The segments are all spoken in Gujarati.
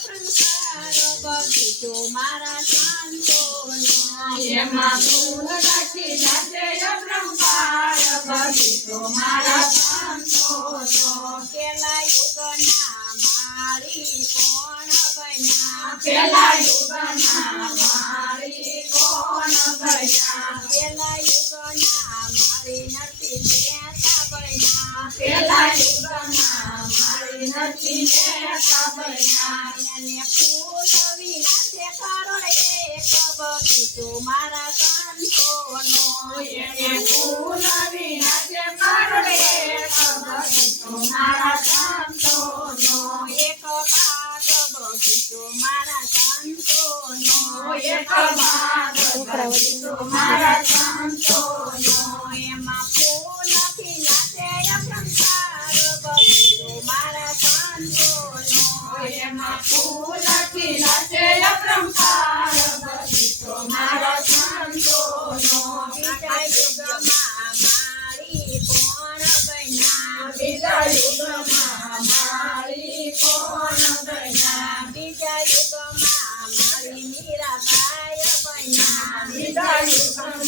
સંસાર બગીચો મારા સંતોનો એમાં ફૂલ રાખી જાતે અપરંપાર બગીચો મારા સંતોનો પેલા યુગના મારી કોણ બન્યા પેલા યુગના મારી કોણ બન્યા પેલા યુગના મારી નથી નેતા બન્યા પેલા યુગના મારી નથી નેતા બન્યા એને ફૂલ વિના તે કરોડ એક બગીચો મારા સંતોનો એને ફૂલ વિના તે કરોડ એક બગીચો મારા સંતોનો એક ભાગ બગીચો મારા સંતોનો એક ભાગ બગીચો મારા સંતોનો એમાં ફૂલ ખીલા તે અપરંપાર બગીચો મારા સંતોનો એમાં ફૂલ ખીલા છે અપરંપાર બગીચો મારા સંતોનો બીજા યુગમાં મારી કોણ બન્યા બીજા યુગમાં મારી કોણ બન્યા બીજા યુગમાં મારી મીરાબાઈ બન્યા બીજા યુગમાં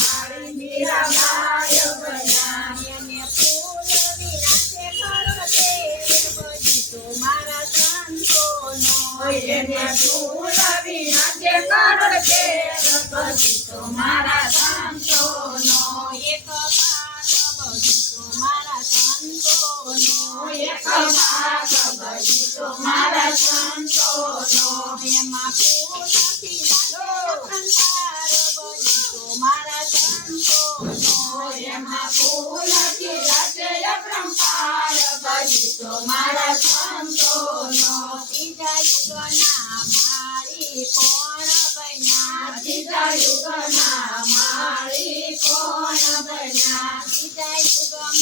મારી મીરાબાઈ બન્યા એને ફૂલ વિના તે કરોડ દેવ બગીચો મારા સંતોનો એને ફૂલ વિના તે કરોડ તેર બગીચો મારા સંતોનો એક ભાગ બગીચો મારા સંતોનો એક ભાગ બગીચો મારા સંતોનો એમાં ફૂલ ખીલા સંસાર બગીચો મારા સંતોનો એમાં ફૂલ ખીલા છે અપરંપાર બગીચો મારા સંતોનો બીજા યુગના મારી કોણ બન્યા બીજા યુગના મારી કોણ બન્યા બીજા યુગમાં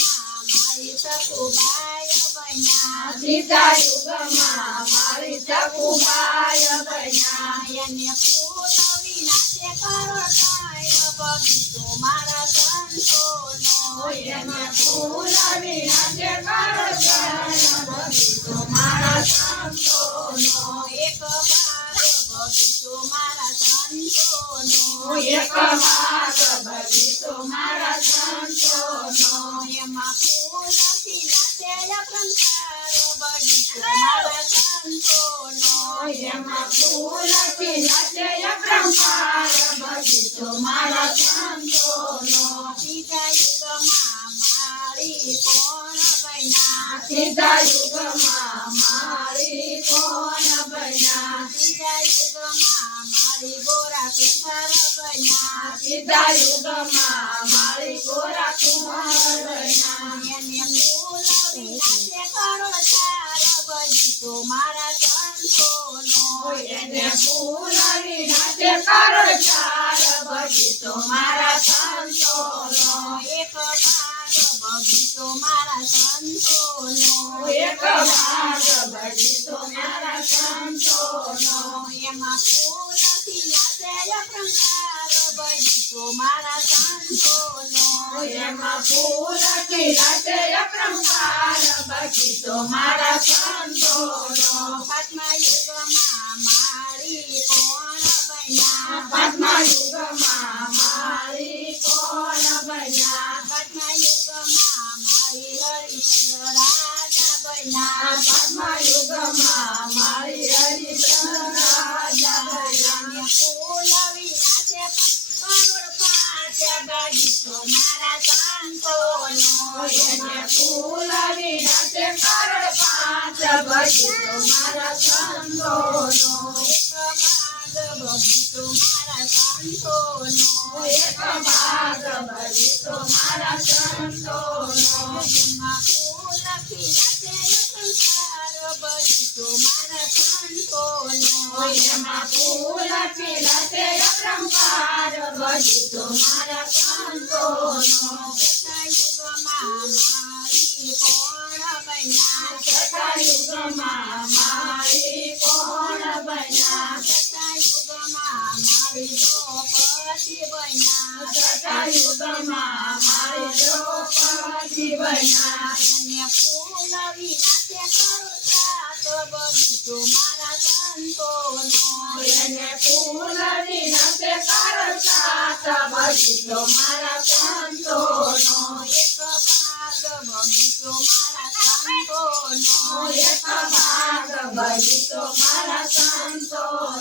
મારી સકુબાઈ બન્યા બીજા યુગમાં મારી સકુબાઈ બન્યા એને ફૂલ વિના તે કરોડ થાય બગીચો મારા સંતોનો એને ફૂલ વિના તે કરોડ બગીચો મારા સંતોનો એક ભાગ બગીચો મારા સંતોનો એક ભાગ બગીચો મારા સંતોનો એમાં ફૂલ ખીલા તે અપરંપાર બગીચો મારા સંતોનો એમાં ફૂલ ખીલા છે અપરંપાર બગીચો મારા સંતોનો બીજા યુગમાં મારી કોણ બન્યા ત્રીજા યુગમાં મારી કોણ બન્યા બીજા યુગમાં મારી ગોરા કુંભાર બન્યા ત્રીજા યુગમાં મારી ગોરા કુંવર બન્યા એને ફૂલ વિના તે કરોડ ચાર બગીચો મારા સંતોનો એને ફૂલ વિના તે કરોડ ચાર બગીચો મારા સંતોનો એક ભાગ બગીચો મારા સંતોનો એક ભાગ બગીચો મારા સંતોનો એમાં ફૂલ ખીલા તે અપરંપાર બગીચો મારા સંતોનો એમાં ફૂલ ખીલા છે અપરંપાર બગીચો મારા સંતોનો પાંચમા યુગમાં મારી કોણ બન્યા પાંચમા યુગમાં મારી કોણ બન્યા પાંચમા યુગમાં મારી હરિચંદ્ર રાજા બન્યા પાંચમા યુગમાં મારી હરિચંદ્ર રાજા બન્યા એને ફૂલ વિના તે કરોડ પાંચ બગીચો મારા સંતોનો એને ફૂલ વિના તે કરોડ પાંચ બગીચો મારા સંતોનો એક ભાગ બગીચો મારા સંતોનો એક ભાગ બગીચો મારા સંતોનો એમાં ફૂલ ખીલા તે સંસાર બગીચો મારા સંતોનો એમાં ફૂલ ખીલા છે અપરંપાર બગીચો મારા સંતોનો છઠ્ઠા યુગમાં મારી કોણ બન્યા છઠ્ઠા યુગમાં મારી કોણ બન્યા છઠ્ઠા યુગમાં મારી દ્રૌપદી બન્યા છઠ્ઠા યુગમાં મારી દ્રૌપદી બન્યા એને ફૂલ વિના તે કરું સાત બગીચો મારા સંતોનો એને ફૂલ વિનતે કરસાત બગીચો મારા સંતોનો એક ભાગ બગીચો મારા સંતોનો એક ભાગ બગીચો મારા સંતોનો